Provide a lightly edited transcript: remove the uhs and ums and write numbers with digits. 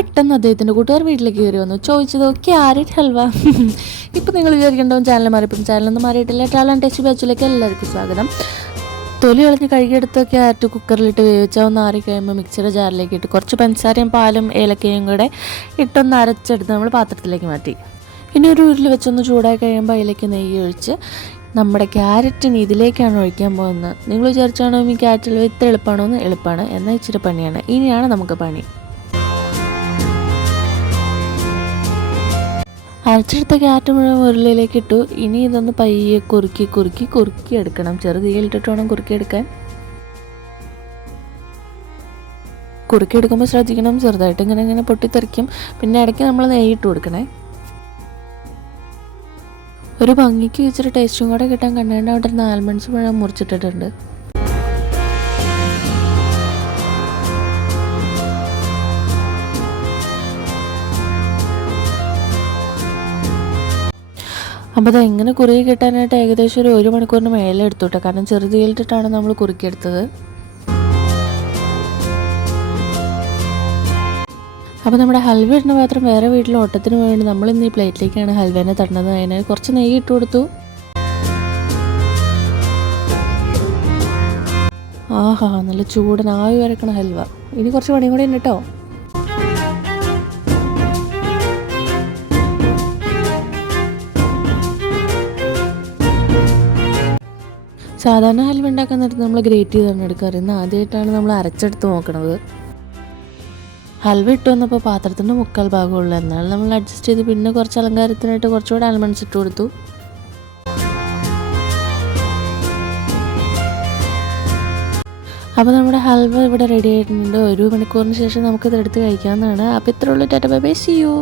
പെട്ടെന്ന് അദ്ദേഹത്തിൻ്റെ കൂട്ടുകാർ വീട്ടിലേക്ക് കയറി വന്നു. ചോദിച്ചതോ ക്യാരറ്റ് ഹൽവ. ഇപ്പോൾ നിങ്ങൾ വിചാരിക്കേണ്ടതും ചാനൽ മാറിയപ്പോൾ ചാനലൊന്നും മാറിയിട്ടില്ല. ടാലൻറ്റ് ടച്ച് ബാച്ചിലേക്ക് എല്ലാവർക്കും സ്വാഗതം. തൊലി കളഞ്ഞ് കഴുകിയെടുത്ത് ക്യാരറ്റ് കുക്കറിലിട്ട് വേവിച്ചാൽ ഒന്ന് ആറി കഴിയുമ്പോൾ മിക്സിയുടെ ജാറിലേക്ക് ഇട്ട് കുറച്ച് പഞ്ചസാരയും പാലും ഏലക്കയും കൂടെ ഇട്ടൊന്ന് അരച്ചെടുത്ത് നമ്മൾ പാത്രത്തിലേക്ക് മാറ്റി. ഇനി ഒരു ഉരുളി വെച്ചൊന്ന് ചൂടായി കഴിയുമ്പോൾ അതിലേക്ക് നെയ്യ് ഒഴിച്ച് നമ്മുടെ ക്യാരറ്റിന് ഇതിലേക്കാണ് ഒഴിക്കാൻ പോകുന്നത്. നിങ്ങൾ വിചാരിച്ചാണോ ഈ ക്യാരറ്റ് ഹൽവ ഇത്ര എളുപ്പമാണോ എന്ന്? എളുപ്പമാണ്, എന്നാൽ ഇച്ചിരി പണിയാണ്. ഇനിയാണ് നമുക്ക് പണി. അരച്ചെടുത്ത ക്യാരറ്റ് മുഴുവൻ ഉരുളിയിലേക്ക് ഇട്ടു. ഇനി ഇതൊന്ന് പയ്യെ കുറുക്കി എടുക്കണം. ചെറുതീയിലിട്ടിട്ട് വേണം കുറുക്കിയെടുക്കാൻ. കുറുക്കിയെടുക്കുമ്പോൾ ശ്രദ്ധിക്കണം, ചെറുതായിട്ട് ഇങ്ങനെ പൊട്ടിത്തെറിക്കും. പിന്നെ ഇടയ്ക്ക് നമ്മൾ നെയ്യിട്ട് കൊടുക്കണേ. ഒരു ഭംഗിക്ക് ഇച്ചിരി ടേസ്റ്റും കൂടെ കിട്ടാൻ കണ്ടേണ്ട അവിടെ 4 ആൽമണ്ട്സ് മുഴുവൻ മുറിച്ചിട്ടിട്ടുണ്ട്. അപ്പോൾ അത് എങ്ങനെ കുറുകി കിട്ടാനായിട്ട് ഏകദേശം ഒരു 1 മണിക്കൂറിന് മേലെ എടുത്തുട്ടോ. കാരണം ചെറുതീയിലിട്ടിട്ടാണ് നമ്മൾ കുറുക്കിയെടുത്തത്. അപ്പോൾ നമ്മുടെ ഹൽവ ഇടുന്ന പാത്രം വേറെ വീട്ടിൽ ഓട്ടത്തിന് വേണ്ടി നമ്മളിന്ന് ഈ പ്ലേറ്റിലേക്കാണ് ഹൽവേനെ തട്ടുന്നത്. അതിന് കുറച്ച് നെയ്യ് ഇട്ട് കൊടുത്തു. ആഹാ, നല്ല ചൂടൻ ആവി വരക്കണ ഹൽവ. ഇനി കുറച്ച് പണിയും കൂടെ ഉണ്ട് കേട്ടോ. സാധാരണ ഹൽവ ഉണ്ടാക്കാൻ നേരത്ത് നമ്മൾ ഗ്രേറ്റ് ചെയ്താണ് എടുക്കാറ്. ഇന്ന് ആദ്യമായിട്ടാണ് നമ്മൾ അരച്ചെടുത്ത് നോക്കണത്. ഹൽവ ഇട്ട് വന്നപ്പോൾ പാത്രത്തിൻ്റെ 3/4 ഭാഗമുള്ളൂ. എന്നാൽ നമ്മൾ അഡ്ജസ്റ്റ് ചെയ്ത് പിന്നെ കുറച്ച് അലങ്കാരത്തിനായിട്ട് കുറച്ചുകൂടെ ആൽമണ്ട്സ് ഇട്ട് കൊടുത്തു. അപ്പോൾ നമ്മുടെ ഹൽവ ഇവിടെ റെഡി ആയിട്ടുണ്ട്. 1 മണിക്കൂറിന് ശേഷം നമുക്കിത് എടുത്ത് കഴിക്കാവുന്നതാണ്. അപ്പോൾ ഇത്രയുള്ളൂ. Tata bye bye, see U.